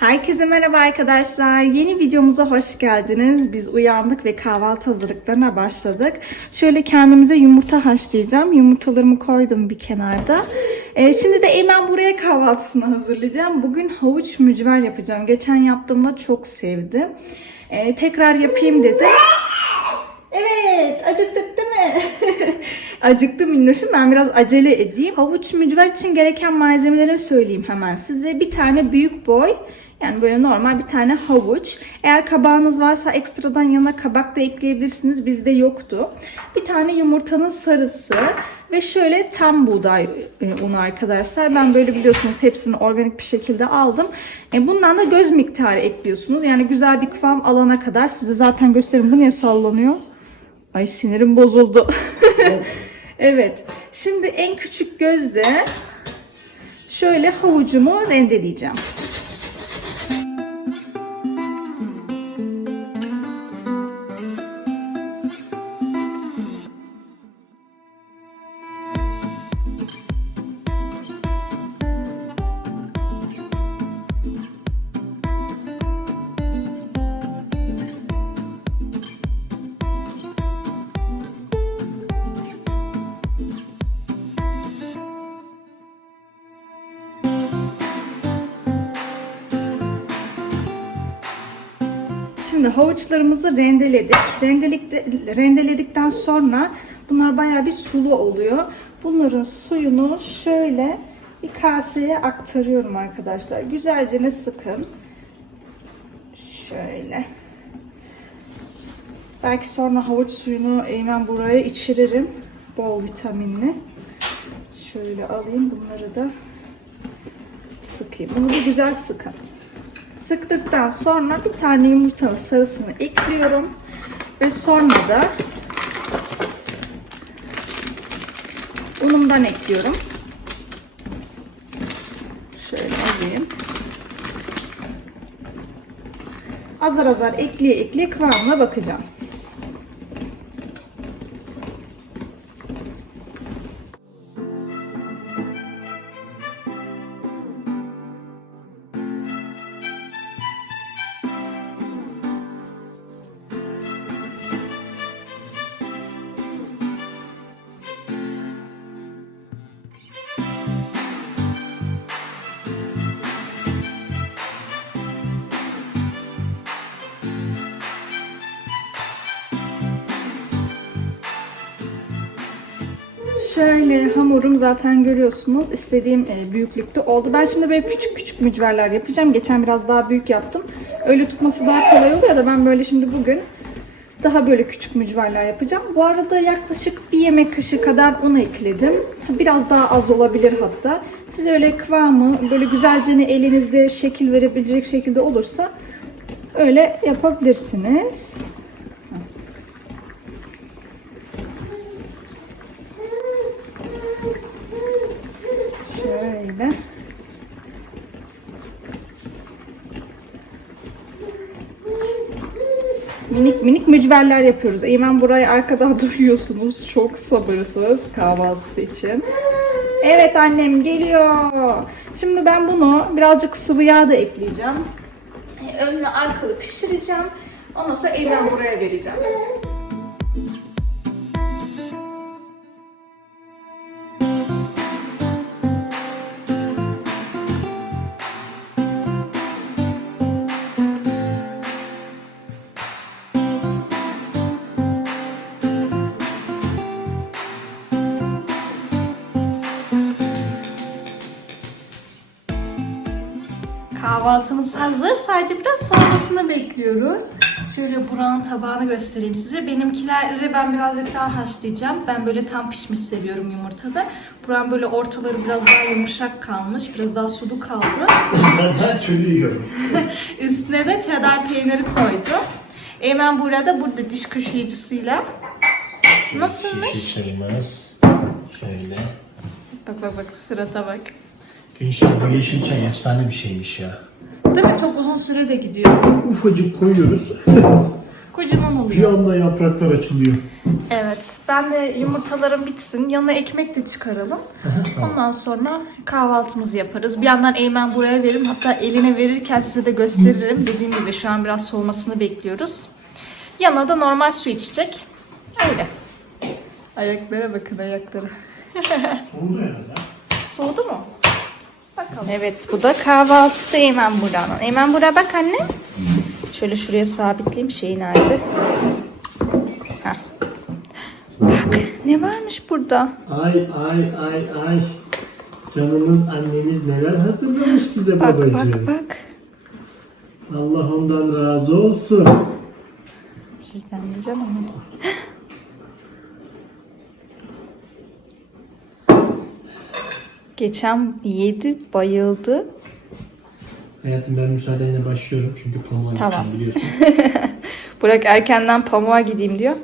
Herkese merhaba arkadaşlar. Yeni videomuza hoş geldiniz. Biz uyandık ve kahvaltı hazırlıklarına başladık. Şöyle kendimize yumurta haşlayacağım. Yumurtalarımı koydum bir kenarda. Ee, şimdi de Eymen buraya kahvaltısını hazırlayacağım. Bugün havuç mücver yapacağım. Geçen yaptığımda çok sevdi. Ee, tekrar yapayım dedim. Evet, acıktık değil mi? Acıktım minnoşum. Ben biraz acele edeyim. Havuç mücver için gereken malzemeleri söyleyeyim hemen size. Bir tane büyük boy, yani böyle normal bir tane havuç. Eğer kabağınız varsa ekstradan yanına kabak da ekleyebilirsiniz. Bizde yoktu. Bir tane yumurtanın sarısı ve şöyle tam buğday e, unu arkadaşlar. Ben böyle biliyorsunuz hepsini organik bir şekilde aldım. E, Bundan da göz miktarı ekliyorsunuz. Yani güzel bir kıvam alana kadar size zaten göstereyim. Bu niye sallanıyor? Ay sinirim bozuldu. evet. Şimdi en küçük gözde şöyle havucumu rendeleyeceğim. Şimdi havuçlarımızı rendeledik. Rendelik rendeledikten sonra bunlar bayağı bir sulu oluyor. Bunların suyunu şöyle bir kaseye aktarıyorum arkadaşlar. Güzelce ne sıkın. Şöyle. Belki sonra havuç suyunu hemen buraya içiririm. Bol vitaminli. Şöyle alayım bunları da sıkayım. Bunu bir güzel sıkın. Sıktıktan sonra bir tane yumurtanın sarısını ekliyorum. Ve sonra da unumdan ekliyorum. Şöyle alayım. Azar azar ekleye ekleye kıvamına bakacağım. Şöyle hamurum zaten görüyorsunuz istediğim e, büyüklükte oldu. Ben şimdi böyle küçük küçük mücverler yapacağım. Geçen biraz daha büyük yaptım. Öyle tutması daha kolay oluyor da ben böyle şimdi bugün daha böyle küçük mücverler yapacağım. Bu arada yaklaşık bir yemek kaşığı kadar un ekledim. Biraz daha az olabilir hatta. Siz öyle kıvamı böyle güzelce elinizde şekil verebilecek şekilde olursa öyle yapabilirsiniz. Şöyle. Minik minik mücverler yapıyoruz. Eymen burayı arkada duyuyorsunuz. Çok sabırsız kahvaltısı için. Evet annem geliyor. Şimdi ben bunu birazcık sıvı yağ da ekleyeceğim. Önlü arkalı pişireceğim. Ondan sonra Eymen buraya vereceğim. Kahvaltımız hazır. Sadece biraz sonrasını bekliyoruz. Şöyle Burak'ın tabağını göstereyim size. Benimkileri ben birazcık daha haşlayacağım. Ben böyle tam pişmiş seviyorum yumurtada. Burak'ın böyle ortaları biraz daha yumuşak kalmış. Biraz daha sulu kaldı. Ben her türlü yiyorum. Üstüne de cheddar peyniri koydum. Eymen burada burada diş kaşıyıcısıyla. Nasılmış? Çayımız. Şöyle. Bak bak bak surata bak. Gençler bu yeşil çay efsane bir şeymiş ya. Değil mi? Çok uzun süre de gidiyor. Ufacık koyuyoruz. Kocaman Bir oluyor. anda yapraklar açılıyor. Evet. Ben de yumurtalarım bitsin. Yanına ekmek de çıkaralım. Ondan sonra kahvaltımızı yaparız. Bir yandan Eymen buraya veririm. Hatta eline verirken size de gösteririm. Dediğim gibi şu an biraz soğumasını bekliyoruz. Yanına da normal su içecek. Öyle. Ayaklara bakın ayaklara. Soğudu herhalde. Soğudu mu? Bakalım. Evet bu da kahvaltısı Eymen Bura'nın. Eymen Bura bak anne. Şöyle şuraya sabitleyeyim şeyi nerede? Heh. Bak ne varmış burada? Ay ay ay ay. Canımız annemiz neler hazırlamış bize Bak babacığım. bak bak. Allah ondan razı olsun. Sizden de canım. Geçen yedi bayıldı. Hayatım ben müsaadenle başlıyorum çünkü pamuğa Tamam. gideceğim biliyorsun. Bırak erkenden pamuğa gideyim diyor.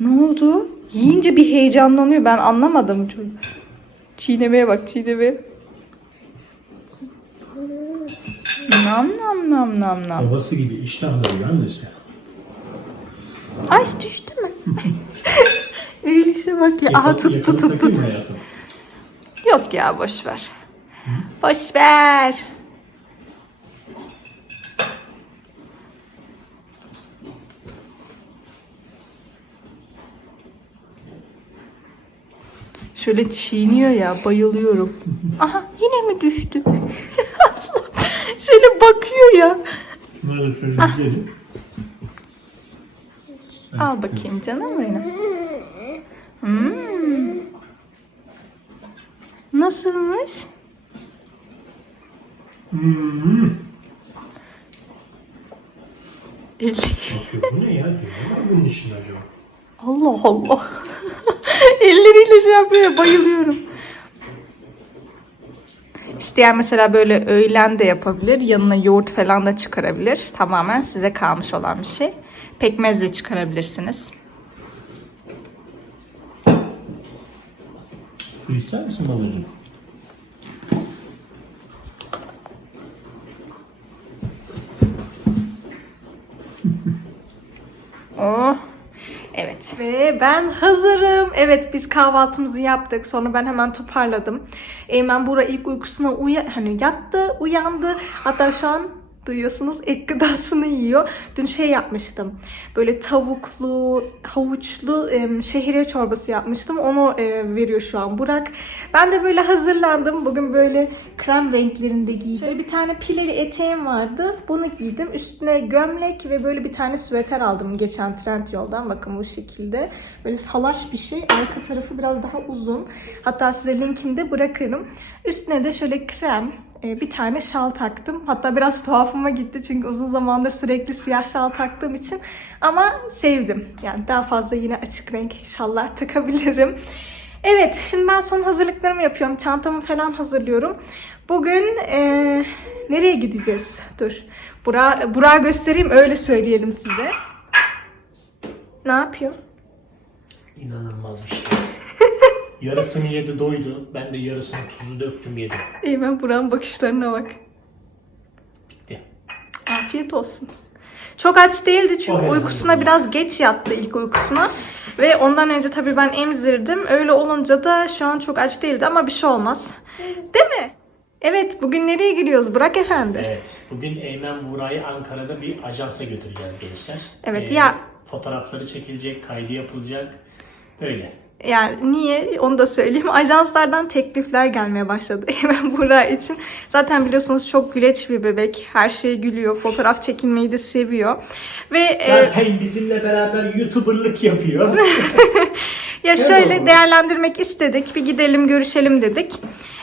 Ne oldu? Yiyince bir heyecanlanıyor. Ben anlamadım. Çiğnemeye bak çiğnemeye. Nam nam nam nam nam. Babası gibi iştahla uyandı sen. Ay düştü mü? Eğilişe bak ya. Yakal- tuttu tuttu. hayatım? Yok ya boş ver. Boş ver. Şöyle çiğniyor ya bayılıyorum. Aha yine mi düştü? Şöyle bakıyor ya. Şöyle dizelim. Al bakayım canım benim. Hmm. Nasılmış? Hmm. Bu ne ya? Ne var bunun içinde acaba? Allah Allah. Elleriyle şey yapıyor. Bayılıyorum. İsteyen mesela böyle öğlen de yapabilir. Yanına yoğurt falan da çıkarabilir. Tamamen size kalmış olan bir şey. Pekmez de çıkarabilirsiniz. Su ister misin babacığım? Oh. Evet. Ve ben hazırım. Evet biz kahvaltımızı yaptık. Sonra ben hemen toparladım. Eymen Bura ilk uykusuna uya hani yattı, uyandı. Hatta şu an duyuyorsunuz ek gıdasını yiyor. Dün şey yapmıştım. Böyle tavuklu, havuçlu em, şehriye çorbası yapmıştım. Onu e, veriyor şu an Burak. Ben de böyle hazırlandım. Bugün böyle krem renklerinde giydim. Şöyle bir tane pileli eteğim vardı. Bunu giydim. Üstüne gömlek ve böyle bir tane süveter aldım geçen trend yoldan. Bakın bu şekilde. Böyle salaş bir şey. Arka tarafı biraz daha uzun. Hatta size linkini de bırakırım. Üstüne de şöyle krem, e, bir tane şal taktım. Hatta biraz tuhafıma gitti çünkü uzun zamandır sürekli siyah şal taktığım için. Ama sevdim. Yani daha fazla yine açık renk şallar takabilirim. Evet, şimdi ben son hazırlıklarımı yapıyorum. Çantamı falan hazırlıyorum. Bugün e, nereye gideceğiz? Dur. Bura, Burak'ı göstereyim öyle söyleyelim size. Ne yapıyor? İnanılmaz bir şey. Yarısını yedi doydu. Ben de yarısını tuzu döktüm yedim. Eymen Burak'ın bakışlarına bak. Bitti. Afiyet olsun. Çok aç değildi çünkü Oh, uykusuna elhamdülillah. biraz geç yattı ilk uykusuna. Ve ondan önce tabii ben emzirdim. Öyle olunca da şu an çok aç değildi ama bir şey olmaz. Değil mi? Evet bugün nereye gidiyoruz Burak Efendi? Evet. Bugün Eymen Buğra'yı Ankara'da bir ajansa götüreceğiz gençler. Evet, ya- Fotoğrafları çekilecek, kaydı yapılacak. Böyle. Yani niye onu da söyleyeyim. Ajanslardan teklifler gelmeye başladı Eymen Burak için. Zaten biliyorsunuz çok güleç bir bebek. Her şeye gülüyor. Fotoğraf çekilmeyi de seviyor. Ve e, Zaten bizimle beraber YouTuber'lık yapıyor. Ya şöyle değerlendirmek istedik. Bir gidelim görüşelim dedik.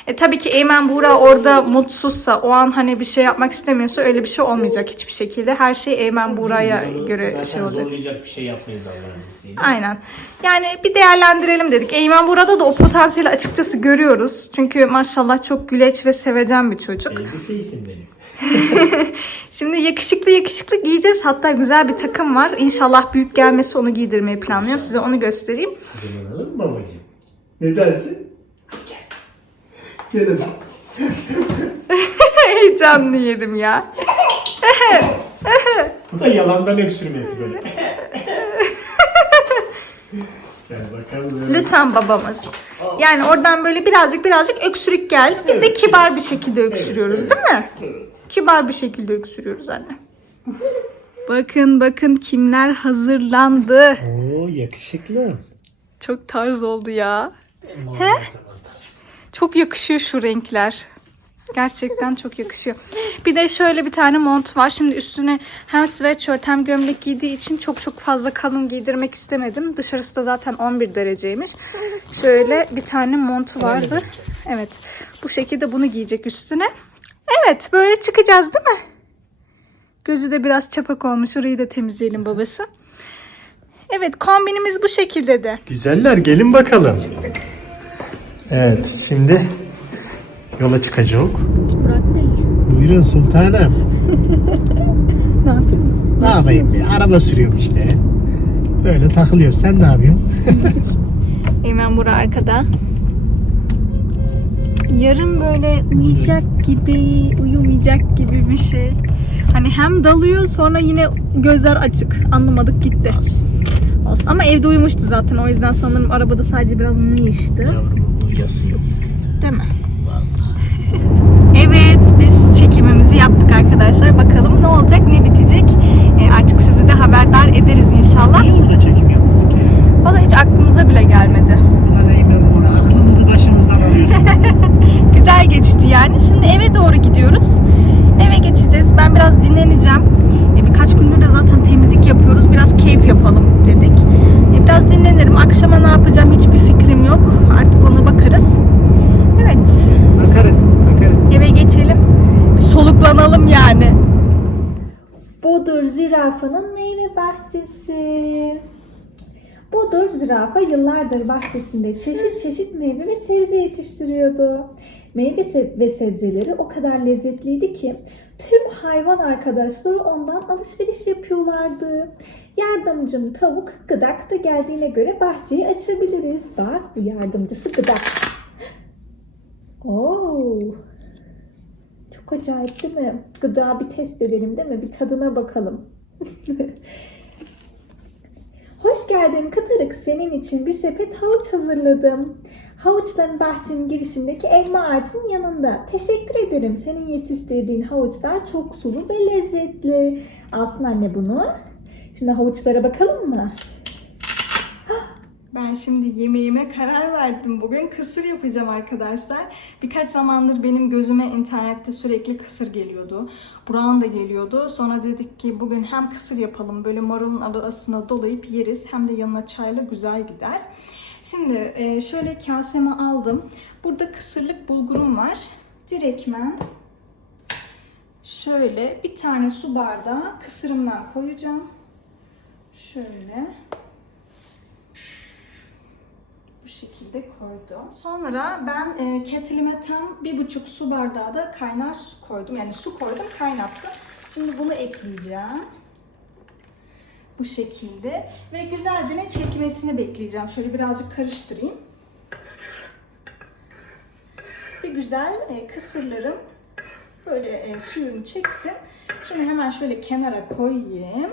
E, tabii ki Eymen Buğra orada mutsuzsa, o an hani bir şey yapmak istemiyorsa öyle bir şey olmayacak hiçbir şekilde. Her şey Eymen Buğra'ya göre zaten şey olacak. zorlayacak bir şey yapmayız Allah'ın izniyle. Aynen. Yani bir değerlendirelim dedik. Eymen Buğra'da da o potansiyeli açıkçası görüyoruz. Çünkü maşallah çok güleç ve sevecen bir çocuk. Bir face'im benim. Şimdi yakışıklı yakışıklı giyeceğiz. Hatta güzel bir takım var. İnşallah büyük gelmesi onu giydirmeyi planlıyorum. Size onu göstereyim. Hazırlanalım mı babacığım? Ne dersin? Gel. Gel hadi. Heyecanlı yedim ya. Bu da yalandan öksürmesi böyle. Gel bakalım. Lütfen babamız. Yani oradan böyle birazcık birazcık öksürük geldi. Biz de kibar bir şekilde öksürüyoruz değil mi? Evet. Kibar bir şekilde öksürüyoruz anne. Bakın bakın kimler hazırlandı. Oo yakışıklı. Çok tarz oldu ya. He? Çok yakışıyor şu renkler. Gerçekten çok yakışıyor. Bir de şöyle bir tane mont var. Şimdi üstüne hem sweatshirt hem gömlek giydiği için çok çok fazla kalın giydirmek istemedim. Dışarısı da zaten 11 dereceymiş. Şöyle bir tane montu vardı. Evet. Bu şekilde bunu giyecek üstüne. Evet böyle çıkacağız değil mi? Gözü de biraz çapak olmuş. Orayı da temizleyelim babası. Evet kombinimiz bu şekilde de. Güzeller gelin bakalım. Evet şimdi yola çıkacak. Burak Bey Buyurun sultanım. ne yapıyorsunuz? Ne yapayım? ya? Araba sürüyorum işte. Böyle takılıyor. Sen ne yapıyorsun? Eymen Bura arkada. Yarın böyle uyuyacak gibi, uyumayacak gibi bir şey. Hani hem dalıyor sonra yine gözler açık. Anlamadık gitti. Olsun. Ama evde uyumuştu zaten. O yüzden sanırım arabada sadece biraz uyuştu. Yavrumun uyuyası yok. Değil mi? Evet biz çekimimizi yaptık arkadaşlar. Bakalım ne olacak ne bitecek. Ee, artık sizi de haberdar ederiz inşallah. Niye orada çekim yapmadık ya? Valla hiç aklımıza bile gelmedi. Ulan Eymen Bora aklımızı başımızdan alıyorsun. Güzel geçti yani. Şimdi eve doğru gidiyoruz. Eve geçeceğiz. Ben biraz dinleneceğim. Birkaç gündür de zaten temizlik yapıyoruz. Biraz keyif yapalım dedik. E, biraz dinlenirim. Akşama ne yapacağım hiçbir fikrim yok. Artık ona bakarız. Evet. bakarız, bakarız. Eve geçelim. Bir soluklanalım yani. Budur zürafanın meyve bahçesi. Budur zürafa yıllardır bahçesinde çeşit çeşit meyve ve sebze yetiştiriyordu. Meyve ve sebzeleri o kadar lezzetliydi ki tüm hayvan arkadaşları ondan alışveriş yapıyorlardı. Yardımcım tavuk gıdak da geldiğine göre bahçeyi açabiliriz. Bak bu yardımcısı gıdak. Oo. Çok acayip değil mi? Gıda bir test edelim değil mi? Bir tadına bakalım. Hoş geldin Kıtırık. Senin için bir sepet havuç hazırladım. Havuçların bahçenin girişindeki elma ağacının yanında. Teşekkür ederim. Senin yetiştirdiğin havuçlar çok sulu ve lezzetli. Alsın anne bunu. Şimdi havuçlara bakalım mı? Ben şimdi yemeğime karar verdim. Bugün kısır yapacağım arkadaşlar. Birkaç zamandır benim gözüme internette sürekli kısır geliyordu. Burak'ın da geliyordu. Sonra dedik ki bugün hem kısır yapalım böyle marulun arasına dolayıp yeriz. Hem de yanına çayla güzel gider. Şimdi e, şöyle kaseme aldım. Burada kısırlık bulgurum var. Direktmen şöyle bir tane su bardağı kısırımdan koyacağım. Şöyle bu şekilde koydum. Sonra ben e, kettle'ime tam bir buçuk su bardağı da kaynar su koydum. Yani su koydum kaynattım. Şimdi bunu ekleyeceğim. Bu şekilde. Ve güzelce ne çekmesini bekleyeceğim. Şöyle birazcık karıştırayım. Bir güzel e, kısırlarım böyle e, suyunu çeksin. Şunu hemen şöyle kenara koyayım.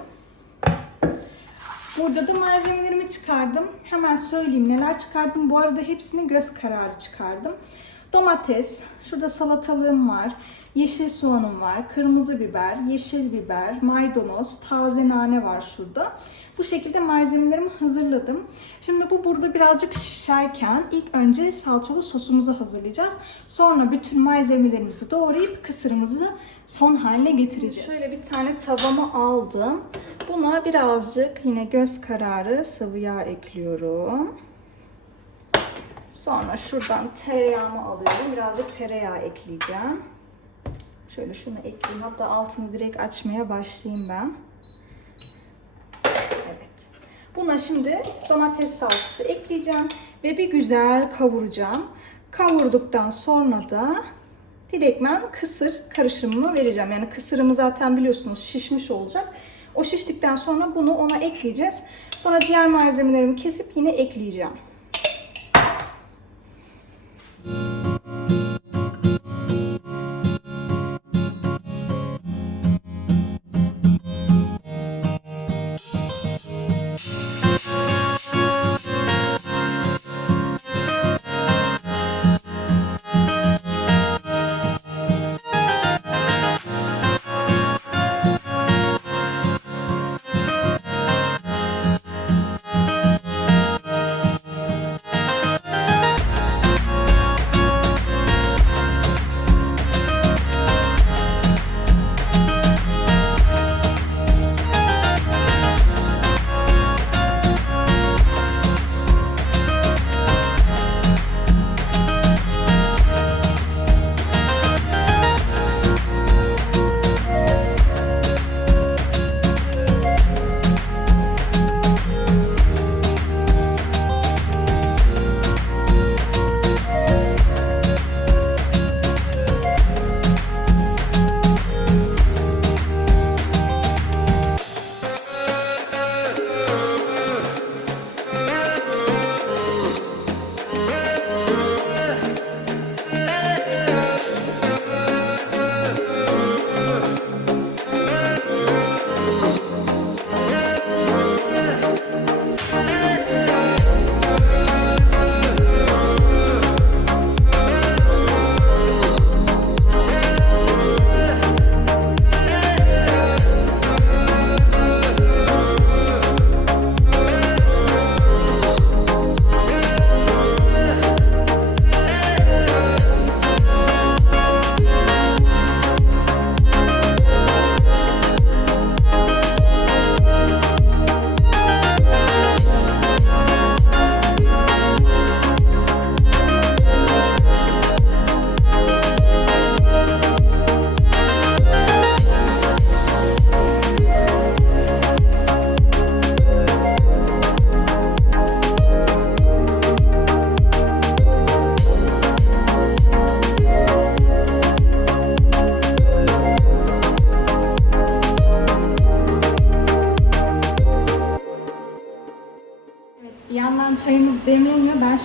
Burada da malzemelerimi çıkardım. Hemen söyleyeyim neler çıkardım. Bu arada hepsini göz kararı çıkardım. Domates, şurada salatalığım var. Yeşil soğanım var, kırmızı biber, yeşil biber, maydanoz, taze nane var şurada. Bu şekilde malzemelerimi hazırladım. Şimdi bu burada birazcık şişerken ilk önce salçalı sosumuzu hazırlayacağız. Sonra bütün malzemelerimizi doğrayıp kısırımızı son haline getireceğiz. Şöyle bir tane tavamı aldım. Buna birazcık yine göz kararı sıvı yağ ekliyorum. Sonra şuradan tereyağımı alıyorum. Birazcık tereyağı ekleyeceğim. Şöyle şunu ekleyeyim. Hatta altını direkt açmaya başlayayım ben. Evet. Buna şimdi domates salçası ekleyeceğim. Ve bir güzel kavuracağım. Kavurduktan sonra da direktmen kısır karışımını vereceğim. Yani kısırımı zaten biliyorsunuz şişmiş olacak. O şiştikten sonra bunu ona ekleyeceğiz. Sonra diğer malzemelerimi kesip yine ekleyeceğim.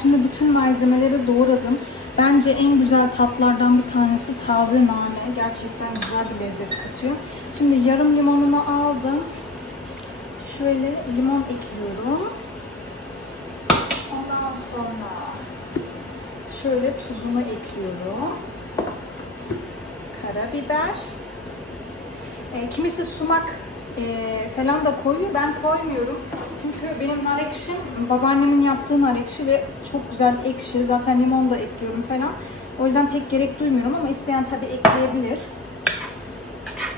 Şimdi bütün malzemeleri doğradım. Bence en güzel tatlardan bir tanesi taze nane. Gerçekten güzel bir lezzet katıyor. Şimdi yarım limonumu aldım. Şöyle limon ekliyorum. Ondan sonra şöyle tuzunu ekliyorum. Karabiber. E, kimisi sumak e, falan da koyuyor. Ben koymuyorum. Çünkü benim nar ekşim babaannemin yaptığı nar ekşi ve çok güzel ekşi. Zaten limon da ekliyorum falan. O yüzden pek gerek duymuyorum ama isteyen tabii ekleyebilir.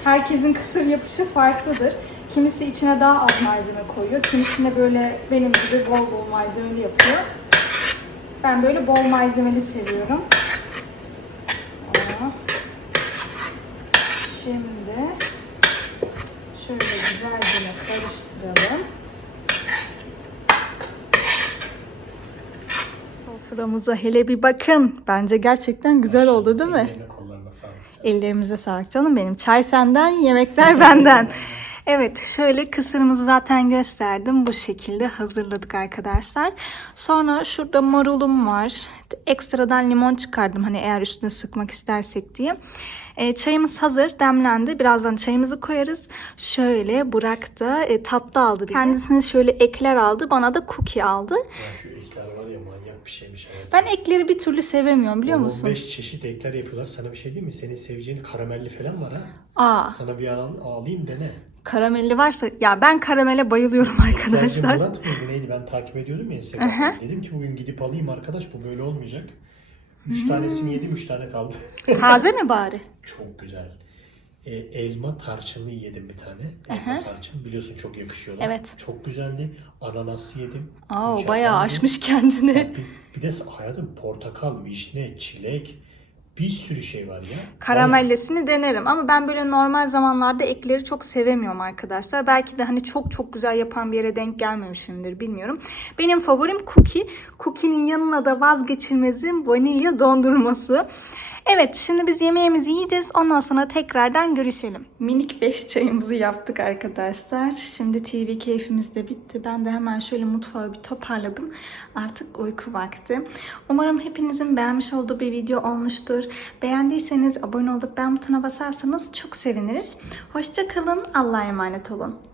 Herkesin kısır yapışı farklıdır. Kimisi içine daha az malzeme koyuyor. Kimisine böyle benim gibi bol bol malzemeli yapıyor. Ben böyle bol malzemeli seviyorum. Şimdi şöyle güzelce karıştıralım. Soframıza hele bir bakın. Bence gerçekten güzel oldu değil mi? Kollarına sağlık. Ellerimize sağlık canım benim. Çay senden, yemekler benden. Evet şöyle kısırımızı zaten gösterdim. Bu şekilde hazırladık arkadaşlar. Sonra şurada marulum var. Ekstradan limon çıkardım hani eğer üstüne sıkmak istersek diye. E, çayımız hazır, demlendi. Birazdan çayımızı koyarız. Şöyle Burak da e, tatlı aldı. bize. Kendisine şöyle ekler aldı. Bana da cookie aldı. Ya şu ekler var ya manyak bir şeymiş. Evet. Ben ekleri bir türlü sevemiyorum biliyor musun? 15 çeşit ekler yapıyorlar. Sana bir şey diyeyim mi? Senin seveceğin karamelli falan var ha. Aa, Sana bir ara alayım dene. karamelli varsa ya ben karamele bayılıyorum arkadaşlar. Murat mıydı neydi ben takip ediyordum ya Instagram'da. Dedim ki bugün gidip alayım arkadaş bu böyle olmayacak. 3 Hmm. tanesini yedim 3 tane kaldı. Taze mi bari? çok güzel. E, elma tarçınlı yedim bir tane. Elma tarçın biliyorsun çok yakışıyorlar. Evet. Çok güzeldi. Ananaslı yedim. Aa, bayağı aşmış kendini. Bir, bir de hayatım portakal, vişne, çilek bir sürü şey var ya. Karamellesini denerim ama ben böyle normal zamanlarda ekleri çok sevemiyorum arkadaşlar. Belki de hani çok çok güzel yapan bir yere denk gelmemişimdir bilmiyorum. Benim favorim cookie. Cookie'nin yanına da vazgeçilmezim vanilya dondurması. Evet şimdi biz yemeğimizi yiyeceğiz. Ondan sonra tekrardan görüşelim. Minik 5 çayımızı yaptık arkadaşlar. Şimdi TV keyfimiz de bitti. Ben de hemen şöyle mutfağı bir toparladım. Artık uyku vakti. Umarım hepinizin beğenmiş olduğu bir video olmuştur. Beğendiyseniz abone olup beğen butonuna basarsanız çok seviniriz. Hoşça kalın. Allah'a emanet olun.